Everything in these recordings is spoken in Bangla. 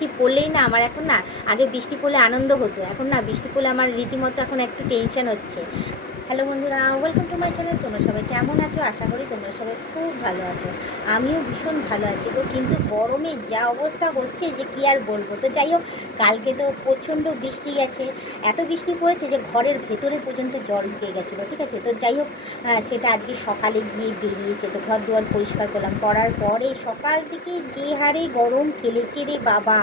বৃষ্টি পড়লেই না আমার এখন না, আগে বৃষ্টি পড়লে আনন্দ হতো, এখন না বৃষ্টি পড়লে আমার রীতিমতো এখন একটু টেনশন হচ্ছে। হ্যালো বন্ধুরা, ওয়েলকাম টু মাই চ্যানেল। তোমরা সবাই কেমন আছো? আশা করি তোমরা সবাই খুব ভালো আছো। আমিও ভীষণ ভালো আছি গো, কিন্তু গরমে যা অবস্থা হচ্ছে যে কী আর বলবো। তো যাই হোক, কালকে তো প্রচণ্ড বৃষ্টি গেছে, এত বৃষ্টি পড়েছে যে ঘরের ভেতরে পর্যন্ত জল ঢুকে গেছিলো, ঠিক আছে। তো যাই হোক, সেটা আজকে সকালে গিয়ে বেরিয়েছে, তো ঘর দুয়ার পরিষ্কার করলাম, করার পরে সকাল থেকে যে হারে গরম ফেলেছে রে বাবা,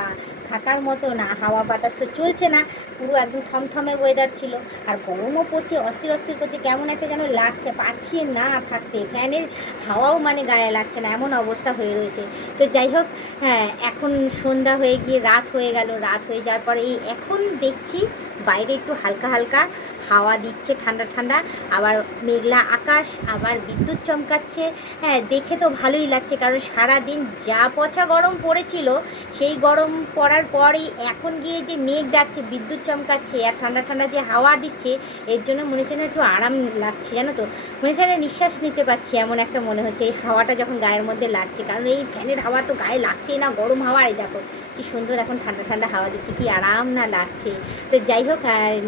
থাকার মতো না। হাওয়া বাতাস তো চলছে না, পুরো একদম থমথমে ওয়েদার ছিল, আর গরমও পড়ছে, অস্থির অস্থির করছে, কেমন একটা যেন লাগছে, পাচ্ছি না থাকতে, ফ্যানের হাওয়াও মানে গায়ে লাগছে না, এমন অবস্থা হয়ে রয়েছে। তো যাই হোক, হ্যাঁ, এখন সন্ধ্যা হয়ে গিয়ে রাত হয়ে গেল, রাত হয়ে যাওয়ার পরে এই এখন দেখছি বাইরে একটু হালকা হালকা হাওয়া দিচ্ছে, ঠান্ডা ঠান্ডা, আবার মেঘলা আকাশ, আবার বিদ্যুৎ চমকাচ্ছে। হ্যাঁ, দেখে তো ভালোই লাগছে, কারণ সারাদিন যা পচা গরম পড়েছিল, সেই গরম পড়ার পরেই এখন গিয়ে যে মেঘ ডাকছে, বিদ্যুৎ চমকাচ্ছে, আর ঠান্ডা ঠান্ডা যে হাওয়া দিচ্ছে, এর জন্য মনে হচ্ছে না একটু আরাম লাগছে, জানো তো, মনে হচ্ছে না নিঃশ্বাস নিতে পারছি, এমন একটা মনে হচ্ছে এই হাওয়াটা যখন গায়ের মধ্যে লাগছে। কারণ এই ফ্যানের হাওয়া তো গায়ে লাগছেই না, গরম হাওয়া, এই দেখো কি সুন্দর এখন ঠান্ডা ঠান্ডা হাওয়া দিচ্ছে, কি আরাম না লাগছে। তো যাই হোক,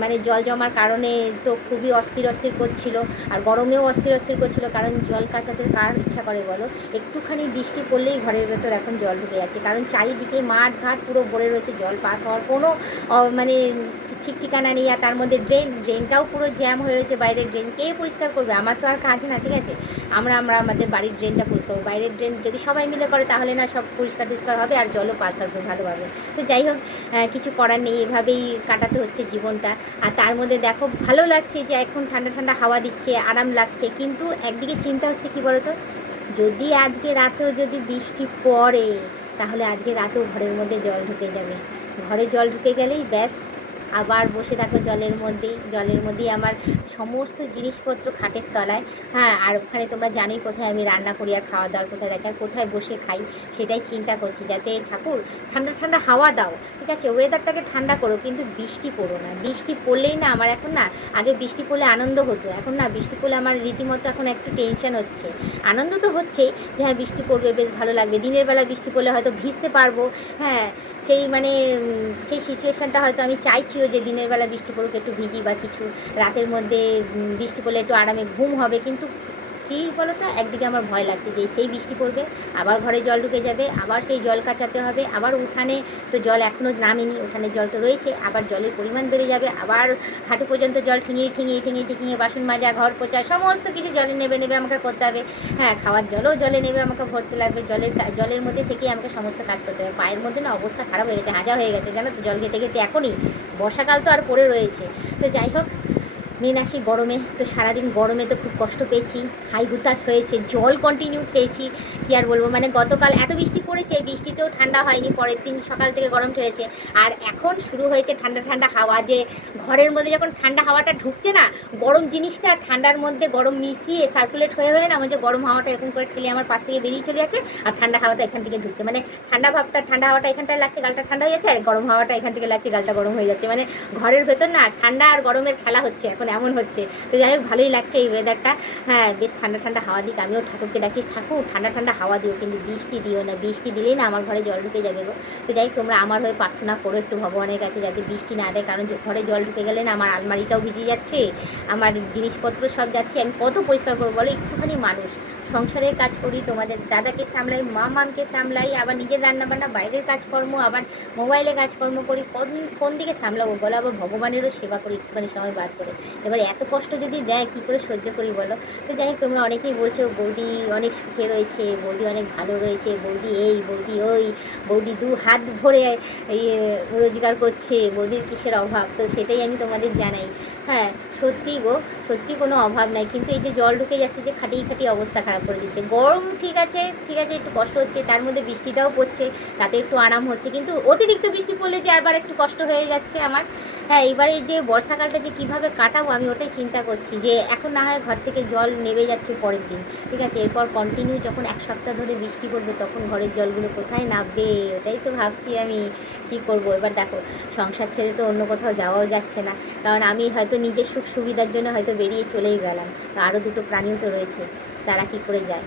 মানে জল জমার কারণে তো খুবই অস্থির অস্থির করছিল, আর গরমেও অস্থির অস্থির করছিল, কারণ জল কাচাতে কার ইচ্ছা করে বলো। একটুখানি বৃষ্টি পড়লেই ঘরের ভেতর এখন জল ঢুকে যাচ্ছে, কারণ চারিদিকে মাঠ ঘাট পুরো ভরে রয়েছে, জল পাস হওয়ার কোনো মানে ঠিক ঠিকানা নেই। আর তার মধ্যে ড্রেনটাও পুরো জ্যাম হয়ে রয়েছে, বাইরের ড্রেন কে পরিষ্কার করবে? আমার তো আর কাজ না, ঠিক আছে, আমরা আমাদের বাড়ির ড্রেনটা পরিষ্কার করবো, বাইরের ড্রেন যদি সবাই মিলে করে তাহলে না সব পরিষ্কার টরিষ্কার হবে, আর জলও পাস হবে ভালোভাবে। তো যাই হোক, কিছু করার নেই, এভাবেই কাটাতে হচ্ছে জীবনটা। আর তার মধ্যে দেখো, ভালো লাগছে যে এখন ঠান্ডা ঠান্ডা হাওয়া দিচ্ছে, আরাম লাগছে, কিন্তু একদিকে চিন্তা হচ্ছে কি বলো তো, যদি আজকে রাতেও যদি বৃষ্টি পড়ে, তাহলে আজকে রাতেও ঘরের মধ্যে জল ঢুকে যাবে। ঘরে জল ঢুকে গেলেই ব্যাস, আবার বসে থাকো জলের মধ্যেই আমার সমস্ত জিনিসপত্র খাটের তলায়। হ্যাঁ, আর ওখানে তোমরা জানোই কোথায় আমি রান্না করি, আর খাওয়া দাওয়ার কোথায় রাখি, আর কোথায় বসে খাই, সেটাই চিন্তা করছি, যাতে ঠাকুর ঠান্ডা ঠান্ডা হাওয়া দাও, ঠিক আছে, ওয়েদারটাকে ঠান্ডা করো, কিন্তু বৃষ্টি পড়ো না। বৃষ্টি পড়লেই না আমার এখন না, আগে বৃষ্টি পড়লে আনন্দ হতো, এখন না বৃষ্টি পড়লে আমার রীতিমতো এখন একটু টেনশন হচ্ছে। আনন্দ তো হচ্ছেই যে হ্যাঁ বৃষ্টি পড়বে, বেশ ভালো লাগবে, দিনের বেলা বৃষ্টি পড়লে হয়তো ভিজতে পারবো। হ্যাঁ, সেই মানে সেই সিচুয়েশানটা হয়তো আমি চাইছিও যে দিনের বেলা বৃষ্টি পড়ুক, একটু ভিজি বা কিছু, রাতের মধ্যে বৃষ্টি পড়লে একটু আরামে ঘুম হবে। কিন্তু কী বলো তো, একদিকে আমার ভয় লাগছে যে সেই বৃষ্টি পড়বে, আবার ঘরে জল ঢুকে যাবে, আবার সেই জল কাচাতে হবে, আবার উঠানে তো জল এখনও নামেনি, উঠানে জল তো রয়েছে, আবার জলের পরিমাণ বেড়ে যাবে, আবার হাঁটু পর্যন্ত জল ঠেঙিয়ে বাসন মাজা, ঘর পোছা, সমস্ত কিছু জলে নেবে আমাকে করতে হবে। হ্যাঁ, খাওয়ার জলও জলে নেবে আমাকে ভরতে লাগবে, জলের মধ্যে থেকেই আমাকে সমস্ত কাজ করতে হবে। পায়ের মধ্যে না অবস্থা খারাপ হয়ে গেছে, হাজা হয়ে গেছে, জানো তো, জল ঘেটে ঘেটে এখনই, বর্ষাকাল তো আর পড়ে রয়েছে। তো যাই হোক, মেন আসি গরমে, তো সারাদিন গরমে তো খুব কষ্ট পেয়েছি, হাই হুতাশ হয়েছে, জল কন্টিনিউ খেয়েছি, কী আর বলবো। মানে গতকাল এত বৃষ্টি পড়েছে, বৃষ্টিতেও ঠান্ডা হয়নি, পরের দিন সকাল থেকে গরম ঠেলেছে, আর এখন শুরু হয়েছে ঠান্ডা ঠান্ডা হাওয়া, যে ঘরের মধ্যে যখন ঠান্ডা হাওয়াটা ঢুকছে না, গরম জিনিসটা ঠান্ডার মধ্যে গরম মিশিয়ে সার্কুলেট হয়ে না, আমার যে গরম হাওয়াটা এরকম করে ঠেলে আমার পাশ থেকে বেরিয়ে চলে যাচ্ছে, আর ঠান্ডা হাওয়াটা এখান থেকে ঢুকছে, মানে ঠান্ডা হাওয়াটা এখানটায় লাগছে, গালটা ঠান্ডা হয়ে যাচ্ছে, আর গরম হাওয়াটা এখান থেকে লাগছে, গালটা গরম হয়ে যাচ্ছে, মানে ঘরের ভেতর না ঠান্ডা আর গরমের খেলা হচ্ছে এখন, এমন হচ্ছে। তো যাই হোক, ভালোই লাগছে এই ওয়েদারটা। হ্যাঁ, বেশ ঠান্ডা ঠান্ডা হাওয়া দিক, আমিও ঠাকুরকে ডাকছি, ঠাকুর ঠান্ডা ঠান্ডা হাওয়া দিও, কিন্তু বৃষ্টি দিও না, বৃষ্টি দিলেই না আমার ঘরে জল ঢুকে যাবে গো। তো যাই হোক, তোমরা আমার হয়ে প্রার্থনা করো একটু ভগবানের কাছে, যাতে বৃষ্টি না দেয়, কারণ ঘরে জল ঢুকে গেলে না আমার আলমারিটাও ভিজে যাচ্ছে, আমার জিনিসপত্র সব যাচ্ছে, আমি কত পরিষ্কার করবো বলো, একটুখানি মানুষ, সংসারের কাজ করি, তোমাদের দাদাকে সামলাই, মামকে সামলাই, আবার নিজের রান্নাবান্না, বাইরের কাজকর্ম, আবার মোবাইলে কাজকর্ম করি, কোন দিকে সামলাবো বলো, আবার ভগবানেরও সেবা করি একটুখানি সময় বার করে। এবার এত কষ্ট যদি দেয়, কী করে সহ্য করি বলো। তো যাই হোক, তোমরা অনেকেই বলছো বৌদি অনেক সুখে রয়েছে, বৌদি অনেক ভালো রয়েছে, বৌদি এই বৌদি ওই, বৌদি দু হাত ভরে এই রোজগার করছে, বৌদির কিসের অভাব। তো সেটাই আমি তোমাদের জানাই। হ্যাঁ, সত্যি গো, সত্যি কোনো অভাব নাই, কিন্তু এই যে জল ঢুকে যাচ্ছে, যে খাটিয়ে অবস্থা খারাপ করে দিচ্ছে। গরম ঠিক আছে একটু কষ্ট হচ্ছে, তার মধ্যে বৃষ্টিটাও পড়ছে, তাতে একটু আরাম হচ্ছে, কিন্তু অতিরিক্ত বৃষ্টি পড়লে যে আবার একটু কষ্ট হয়ে যাচ্ছে আমার। হ্যাঁ, এবার এই যে বর্ষাকালটা যে কীভাবে কাটাবো, আমি ওটাই চিন্তা করছি, যে এখন না হয় ঘর থেকে জল নেমে যাচ্ছে পরের দিন, ঠিক আছে, এরপর কন্টিনিউ যখন এক সপ্তাহ ধরে বৃষ্টি পড়বে, তখন ঘরের জলগুলো কোথায় নামবে, ওটাই তো ভাবছি আমি কি করব। এবার দেখো, সংসার ছেড়ে তো অন্য কোথাও যাওয়াও যাচ্ছে না, কারণ আমি হয়তো নিজের সুখ সুবিধার জন্য হয়তো বেরিয়ে চলেই গেলাম, তো আরও দুটো প্রাণীও তো রয়েছে, তারা কি করে যায়।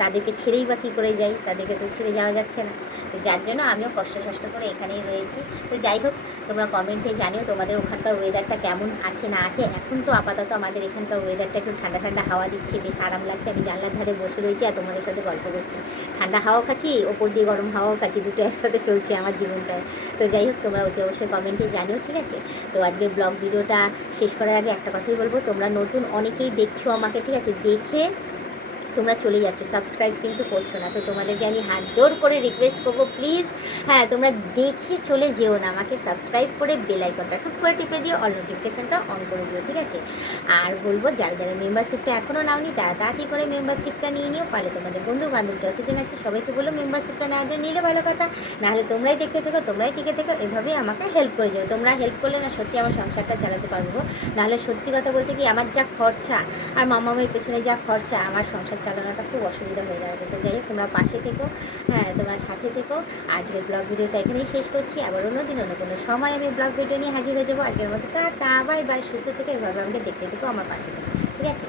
তাদেরকে ছেড়েই বা কী করে যাই, তাদেরকে তো ছেড়ে যাওয়া যাচ্ছে না। তো যার জন্য আমিও কষ্ট করে এখানেই রয়েছি। তো যাই হোক, তোমরা কমেন্টে জানিও তোমাদের ওখানকার ওয়েদারটা কেমন আছে না আছে। এখন তো আপাতত আমাদের এখানকার ওয়েদারটা একটু ঠান্ডা হাওয়া দিচ্ছে, বেশ আরাম লাগছে। আমি জানলার ধারে বসে রয়েছি আর তোমাদের সাথে গল্প করছি, ঠান্ডা হাওয়াও খাচ্ছি, ওপর দিয়ে গরম হাওয়াও খাচ্ছি, দুটো একসাথে চলছে আমার জীবনটায়। তো যাই হোক, তোমরা অতি অবশ্যই কমেন্টে জানিও, ঠিক আছে? তো আজকের ব্লগ ভিডিওটা শেষ করার আগে একটা কথাই বলবো, তোমরা নতুন অনেকেই দেখছো আমাকে, ঠিক আছে? দেখে তোমরা চলে যাচ্ছ, সাবস্ক্রাইব কিন্তু করছো না। তো তোমাদেরকে আমি হাত জোর করে রিকোয়েস্ট করবো, প্লিজ হ্যাঁ তোমরা দেখে চলে যেও না, আমাকে সাবস্ক্রাইব করে বেল আইকনটা টুক করে টিপে দিও, অল নোটিফিকেশানটা অন করে দিও, ঠিক আছে? আর বলবো যারা যারা মেম্বারশিপটা এখনও নাওনি তারা তাড়াতাড়ি করে মেম্বারশিপটা নিয়ে নিও। পারলে তোমাদের বন্ধু বান্ধব যতজন আছে সবাইকে বলো মেম্বারশিপটা নেওয়ার জন্য, নিলে ভালো কথা, নাহলে তোমরাই দেখতে থেকো, তোমরাই টিকে থেকো, এভাবেই আমাকে হেল্প করে যাও। তোমরা হেল্প করলে না সত্যি আমার সংসারটা চালাতে পারবো, নাহলে সত্যি কথা বলতে কি আমার যা খরচা আর মামামের পেছনে যা খরচা, আমার সংসার চালানোটা খুব অসুবিধা হয়ে যাবে। তো যাই হোক, তোমরা পাশে থেকো, হ্যাঁ তোমরা সাথে থেকো। আজকের ব্লগ ভিডিওটা এখানেই শেষ করছি, আবার অন্যদিন অন্য কোনো সময় আমি ব্লগ ভিডিও নিয়ে হাজির হয়ে যাবো। আজকের মতো টাটা, বাই বাই, সুস্থ থেকে এভাবে আমাকে দেখতে থেকো, আমার পাশে থেকো, ঠিক আছে?